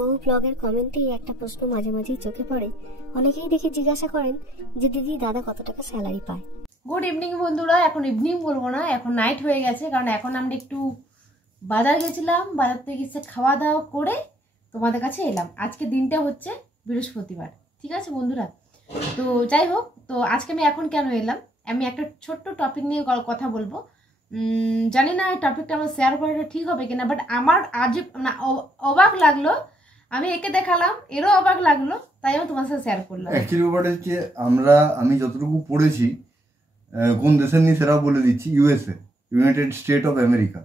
বহু ব্লগের কমেন্টেই একটা প্রশ্ন মাঝে মাঝেই চোখে পড়ে। অনেকেই দেখে জিজ্ঞাসা করেন যে দিদি দাদা কত টাকা স্যালারি পায়। গুড ইভিনিং বন্ধুরা, এখন ইভিনিং বলবো না, এখন নাইট হয়ে গেছে, কারণ এখন আমরা একটু বাজার গেছিলাম, বাজার থেকে এসে খাওয়া দাওয়া করে তোমাদের কাছে এলাম। আজকে দিনটা হচ্ছে বৃহস্পতিবার, ঠিক আছে বন্ধুরা। তো যাই হোক, তো আজকে আমি এখন কেন এলাম, আমি একটা ছোট্ট টপিক নিয়ে কথা বলবো। জানি না এই টপিকটা আমার শেয়ার করাটা ঠিক হবে কিনা, বাট আমার আজ না অবাক লাগলো, আমি একে দেখালাম, এরও অবাক লাগলো, তাই আমি তোমার সাথে শেয়ার করলাম। অ্যাকচুয়ালি ব্যাপারটা হচ্ছে আমি যতটুকু পড়েছি, কোন দেশের নিয়ে সেটাও বলে দিচ্ছি, USA, United state of America.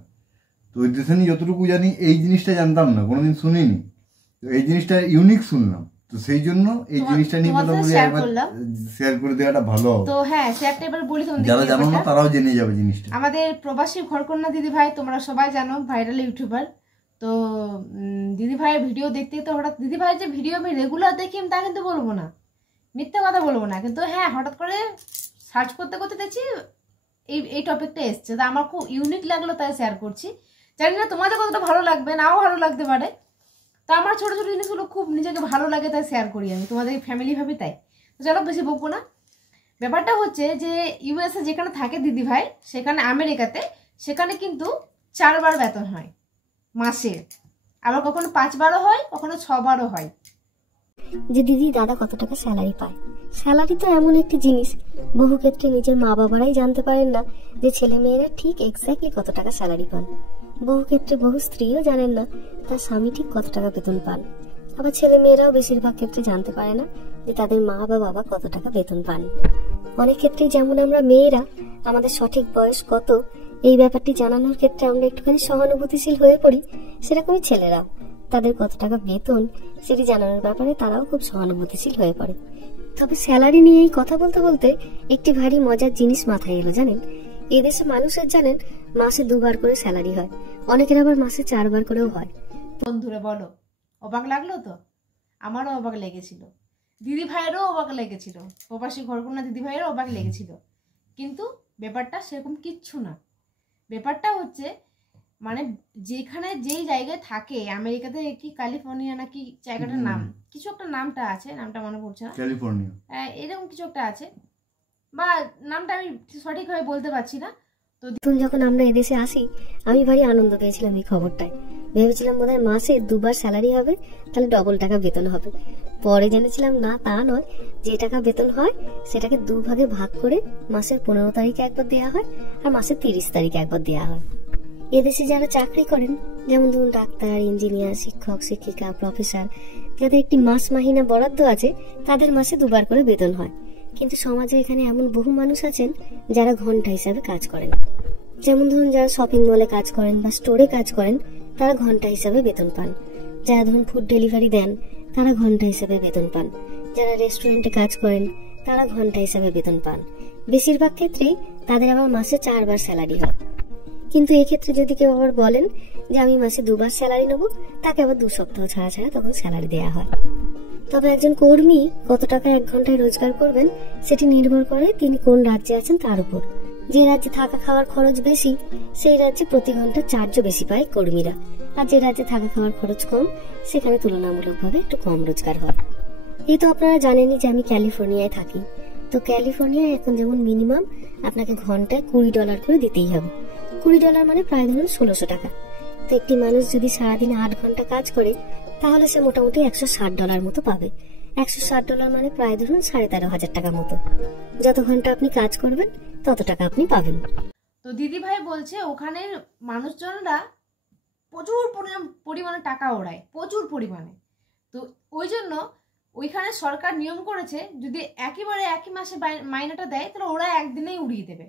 তো ওই দেশের নিয়ে যতটুকু জানি, এই জিনিসটা জানতাম না, কোনোদিন শুনিনি। তো এই জিনিসটা ইউনিক শুনলাম, তো সেই জন্য এই জিনিসটা নিয়ে শেয়ার করে দেওয়াটা ভালো হবে। তো হ্যাঁ, শেয়ারটা এবার বলি তোমাদের, যারা জানো না তারাও জেনে যাবে জিনিসটা। আমাদের প্রবাসী ঘরকন্যা দিদি ভাই, তোমরা সবাই জানো, ভাইরাল ইউটিউবার। তো দিদি ভাইয়ের ভিডিও দেখতে তো হঠাৎ দিদি ভাইয়ের যে ভিডিও আমি রেগুলার দেখি তা কিন্তু বলবো না, মিথ্যে কথা বলবো না, কিন্তু হ্যাঁ হঠাৎ করে সার্চ করতে করতে দেখছি এই টপিকটা এসছে, তা আমার খুব ইউনিক লাগলো, তাই শেয়ার করছি। জানি না তোমাদের কতটা ভালো লাগবে, নাও ভালো লাগতে পারে। তো আমার ছোটো ছোটো জিনিসগুলো খুব নিজেকে ভালো লাগে, তাই শেয়ার করি আমি, তোমাদের ফ্যামিলি ভাবি তাই। তো চলো বেশি বকবো না। ব্যাপারটা হচ্ছে যে ইউএসএ যেখানে থাকে দিদি ভাই, সেখানে আমেরিকাতে, সেখানে কিন্তু 4 বার বেতন হয় মাসে, আবার কখনো 5 বারও হয়, কখনো 6 বারও হয়। যে দিদি দাদা কত টাকা স্যালারি পায়। স্যালারি তো এমন একটি জিনিস, বহু ক্ষেত্রে নিজের মা বাবারাই জানতে পারেন না যে ছেলে মেয়েরা ঠিক এক্স্যাক্টলি কত টাকা স্যালারি পান। বহু ক্ষেত্রে বহু স্ত্রীও জানেন না তার স্বামী ঠিক কত টাকা বেতন পান। আবার ছেলে মেয়েরাও বেশিরভাগ ক্ষেত্রে জানতে পারে না যে তাদের মা বা বাবা কত টাকা বেতন পান। অনেক ক্ষেত্রে যেমন আমরা মেয়েরা আমাদের সঠিক বয়স কত এই ব্যাপারটি জানানোর ক্ষেত্রে আমরা একটুখানি সহানুভূতিশীল হয়ে পড়ি, সেরকমই ছেলেরাও তাদের কত টাকা বেতন সেটি জানানোর ব্যাপারে তারাও খুব সহানুভূতিশীল হয়ে পড়ে। তবে স্যালারি নিয়ে এই কথা বলতে বলতে একটি ভারী মজার জিনিস মাথায় এলো। জানেন, এদেশে মানুষের জানেন মাসে 2 বার করে স্যালারি হয়, অনেকের আবার মাসে 4 বার করেও হয়। বন্ধুরা বলো, অবাক লাগলো তো? আমারও অবাক লেগেছিল, দিদি ভাইয়েরও অবাক লেগেছিল, প্রবাসী ঘরকন্যা দিদি ভাইয়েরও অবাক লেগেছিল। কিন্তু ব্যাপারটা সেরকম কিচ্ছু না। ব্যাপারটা হচ্ছে মানে যেখানে যেই জায়গায় থাকে, আমেরিকাতে কি ক্যালিফোর্নিয়া নাকি জায়গাটার নাম, কিছু একটা নামটা আছে, নামটা মনে পড়ছে না, ক্যালিফোর্নিয়া এরকম কিছু একটা আছে, বা নামটা আমি সঠিকভাবে বলতে পারছি না। তো যখন আমরা এদেশে আসি আমি ভারী আনন্দ পেয়েছিলাম এই খবরটায়। ভেবেছিলাম বোধহয় মাসে 2 বার স্যালারি হবে, তাহলে ডবল টাকা বেতন হবে। পরে জেনেছিলাম না, তা নয়, যে টাকা বেতন হয় সেটাকে 2 ভাগে ভাগ করে মাসের 15 তারিখে একবার দেওয়া হয় আর মাসের 30 তারিখে একবার দেওয়া হয়। এদেশে যারা চাকরি করেন, যেমন ধরুন ডাক্তার, ইঞ্জিনিয়ার, শিক্ষক, শিক্ষিকা, প্রফেসর, যাদের একটি মাস মাহিনা বরাদ্দ আছে, তাদের মাসে 2 বার করে বেতন হয়। কিন্তু সমাজে এখানে এমন বহু মানুষ আছেন যারা ঘন্টা হিসাবে কাজ করেন। যেমন ধরুন যারা শপিং মলে কাজ করেন বা স্টোরে কাজ করেন, তারা ঘন্টা হিসাবে বেতন পান। যারা ধরুন ফুড ডেলিভারি দেন, তারা ঘন্টা হিসাবে বেতন পান। যারা রেস্টুরেন্টে কাজ করেন, তারা ঘন্টা হিসাবে বেতন পান। বেশিরভাগ ক্ষেত্রেই তাদের আবার মাসে 4 বার স্যালারি হয়। কিন্তু এক্ষেত্রে যদি কেউ আবার বলেন যে আমি মাসে 2 বার স্যালারি নেবো, তাকে আবার 2 সপ্তাহ ছাড়া ছাড়া তখন স্যালারি দেওয়া হয়। তবে একজন কর্মী কত টাকা 1 ঘন্টায় রোজগার করবেন সেটি নির্ভর করে তিনি কোন রাজ্যে আছেন তার উপর। যে রাজ্যে থাকা খাওয়ার খরচ বেশি, সেই রাজ্যে প্রতি ঘন্টা চার্জও বেশি পায় কর্মীরা। আর যে রাজ্যে থাকা খাওয়ার খরচ কম, সেখানে তুলনামূলকভাবে একটু কম রোজগার হয়। এই তো আপনারা জানেনই যে আমি ক্যালিফোর্নিয়ায় থাকি। তো ক্যালিফোর্নিয়ায় এখন যেমন মিনিমাম আপনাকে ঘন্টায় $20 করে দিতেই হবে। $20 মানে প্রায় ধরুন 1600 টাকা। তো একটি মানুষ যদি সারাদিন 8 ঘন্টা কাজ করে, তাহলে সে মোটামুটি $160 মতো পাবে। $160 মানে প্রায় ধরুন 13,500 টাকা মতো। যত ঘন্টা আপনি কাজ করবেন তত টাকা আপনি পাবেন। তো দিদি ভাই বলছে ওখানের মানুষজনরা প্রচুর পরিমাণে টাকা ওড়ায়, প্রচুর পরিমাণে। তো ওই জন্য ওইখানে সরকার নিয়ম করেছে, যদি একেবারে একই মাসে মাইনেটা দেয়, তাহলে ওরা একদিনেই উড়িয়ে দেবে।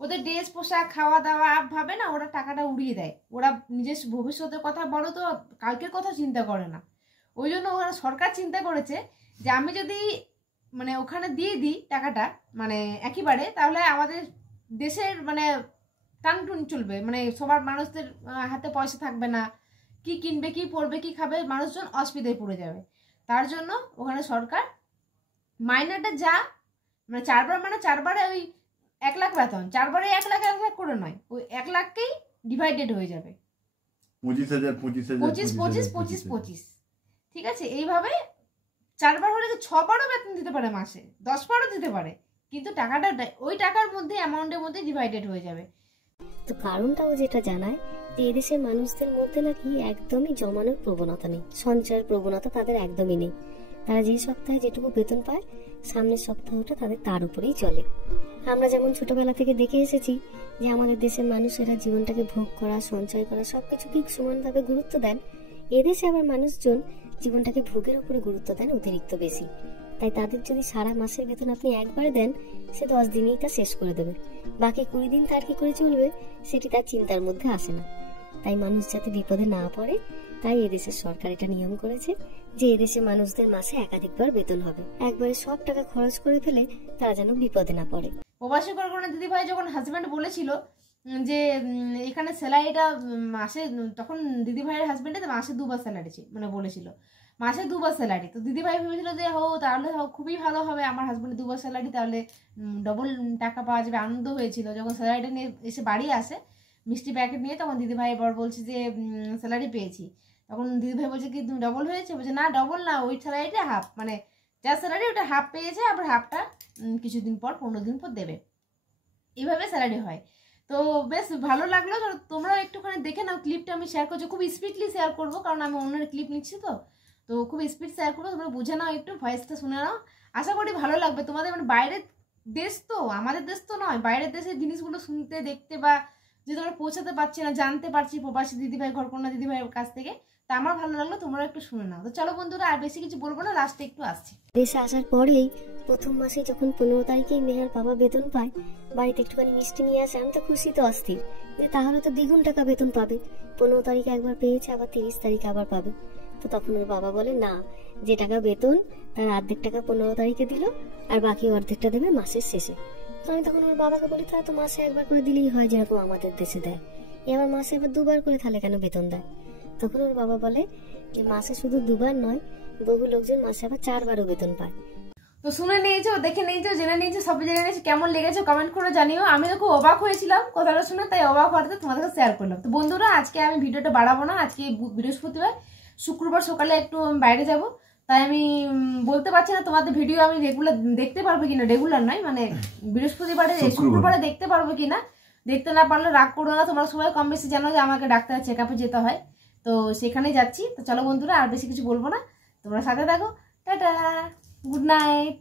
ওদের ড্রেস পোশাক খাওয়া দাওয়া ভাবে না, ওরা টাকাটা উড়িয়ে দেয়। ওরা নিজের ভবিষ্যতের কথা বলো তো কালকের কথা চিন্তা করে না। ওই জন্য ওরা সরকার চিন্তা করেছে যে আমি যদি মানে ওখানে দিয়ে দিই টাকাটা মানে একেবারে, তাহলে আমাদের দেশের মানে টানটুন চলবে, মানে সবার মানুষদের হাতে পয়সা থাকবে না, কি কিনবে, কি পড়বে, কি খাবে, মানুষজন অসুবিধায় পড়ে যাবে। তার জন্য ওখানে সরকার মাইনেটা যা মানে 4 বার মানে 4 বারে ওই 1 লাখ বেতন, 4 বারে 1 লাখ 1 লাখ করে নয়, ওই 1 লাখকেই ডিভাইডেড হয়ে যাবে 25,000 25 25 25 25। ঠিক আছে? এইভাবে 4 বার হলে 6 বারও বেতন দিতে পারে মাসে, 10 বারও দিতে পারে, কিন্তু টাকাটা ওই টাকার মধ্যে অ্যামাউন্টের মধ্যে ডিভাইডেড হয়ে যাবে। তো কারণটাও যেটা জানায় যে এদেশের মানুষদের মধ্যে নাকি একদমই জমানোর প্রবণতা নেই, সঞ্চয়ের প্রবণতা তাদের একদমই নেই। তারা যে সপ্তাহে যেটুকু বেতন পায় সামনের সপ্তাহটা তাদের তার উপরেই চলে। আমরা যেমন ছোটবেলা থেকে দেখে এসেছি যে আমাদের দেশের মানুষেরা জীবনটাকে ভোগ করা, সঞ্চয় করা সবকিছুকেই সমানভাবে গুরুত্ব দেন, এদেশে আবার মানুষজন জীবনটাকে ভোগের উপরে গুরুত্ব দেন অতিরিক্ত বেশি। তাই তাদের যদি সারা মাসের বেতন আপনি একবারে দেন, সে 10 দিনেই তা শেষ করে দেবে, বাকি 20 দিন তার কি করে চলবে সেটি তার চিন্তার মধ্যে আসে না। তাই মানুষ যাতে বিপদে না পড়ে, তাই এদেশের সরকার এটা নিয়ম করেছে যে এদেশে মানুষদের মাসে একাধিকবার বেতন হবে, একবারে সব টাকা খরচ করে ফেলে তারা যেন বিপদে না পড়ে। প্রবাসী করকোনা দিদিভাই যখন হাজব্যান্ড বলেছিল যে এখানে স্যালারিটা মাসে, তখন দিদিভাইয়ের হাজব্যান্ডে মাসে 2 বার স্যালারি ছিল, মানে বলেছিল মাসে 2 বার স্যালারি। তো দিদিভাই ভেবেছিল যে তাহলে খুবই ভালো হবে, আমার হাজব্যান্ডের 2 বার স্যালারি, তাহলে ডবল টাকা পাওয়া যাবে। আনন্দ হয়েছিল। যখন স্যালারিটা নিয়ে এসে বাড়ি আসে মিষ্টি প্যাকেট নিয়ে, তখন দিদিভাই এবার বলছে যে স্যালারি পেয়েছি। তখন দিদিভাই বলছে কি তুমি ডবল হয়েছে? বলছে না ডবল না, ওই স্যালারিটা হাফ, মানে যা স্যালারি ওটা হাফ পেয়েছে, আবার হাফটা কিছুদিন পর 15 দিন পর দেবে, এইভাবে স্যালারি হয়। তো বেশ ভালো লাগলো। তোমরাও একটুখানি দেখে নাও, ক্লিপটা আমি শেয়ার করছি, খুব স্পিডলি শেয়ার করবো কারণ আমি অন্যের ক্লিপ নিচ্ছি, তো খুব স্পিড শেয়ার করবো, তোমরা বুঝে নাও, একটু ভয়েসটা শুনে নাও, আশা করি ভালো লাগবে তোমাদের। মানে বাইরের দেশ তো, আমাদের দেশ তো নয়, বাইরের দেশের জিনিসগুলো শুনতে দেখতে বা যে তোমরা পৌঁছাতে পারছি না, জানতে পারছি প্রবাসী দিদিভাই, ঘরকন্যা দিদিভাইয়ের কাছ থেকে, তা আমার ভালো লাগলো, তোমরা একটু শুনে নাও। তো চলো বন্ধুরা, আর বেশি কিছু বলবো না, লাস্টে একটু আসছি। দেশে আসার পরেই প্রথম মাসে যখন 15 তারিখেই মেহার বাবা বেতন পায়, বাড়িতে একটুখানি মিষ্টি নিয়ে আসে। আমি তো খুশি তো অস্থির যে তাহলে তো দ্বিগুণ টাকা বেতন পাবে, 15 তারিখে একবার পেয়েছে, আবার 30 তারিখে আবার পাবে। তো তখন ওর বাবা বলে না, যে টাকা বেতন তার অর্ধেক টাকা 15 তারিখে দিল, আর বাকি অর্ধেকটা দেবে মাসের শেষে। তো আমি তখন ওর বাবাকে বলি তাহলে তো মাসে একবার করে দিলেই হয়, যেরকম আমাদের দেশে দেয়, এবার মাসে এবার 2 বার করে তাহলে কেন বেতন দেয়? তখন ওর বাবা বলে যে মাসে শুধু 2 বার নয়, বহু লোকজন মাসে আবার 4 বারও বেতন পায়। তো শুনে নিয়েছো, দেখে নিয়েছো, জেনে নিয়েছো, সব জেনে নিয়েছো, কেমন লেগেছে কমেন্ট করে জানিও। আমি তো খুব অবাক হয়েছিলাম কথাটা শুনে, তাই অবাক হওয়াতে তোমাদের সাথে শেয়ার করলাম। তো বন্ধুরা, আজকে আমি ভিডিওটা বাড়াবো না, আজকে বৃহস্পতিবার, শুক্রবার সকালে একটু বাইরে যাব, তাই আমি বলতে পারছি না তোমাদের ভিডিও আমি রেগুলার দেখতে পারবো কিনা, রেগুলার নয় মানে বৃহস্পতিবারে শুক্রবারে দেখতে পারবো কিনা। দেখতে না পারলে রাগ করো না, তোমরা সবাই কম বেশি জানো যে আমাকে ডাক্তার চেক আপে যেতে হয়, তো সেখানে যাচ্ছি। তো চলো বন্ধুরা, আর বেশি কিছু বলবো না, তোমরা সাথে থাকো, টাটা, গুড নাইট।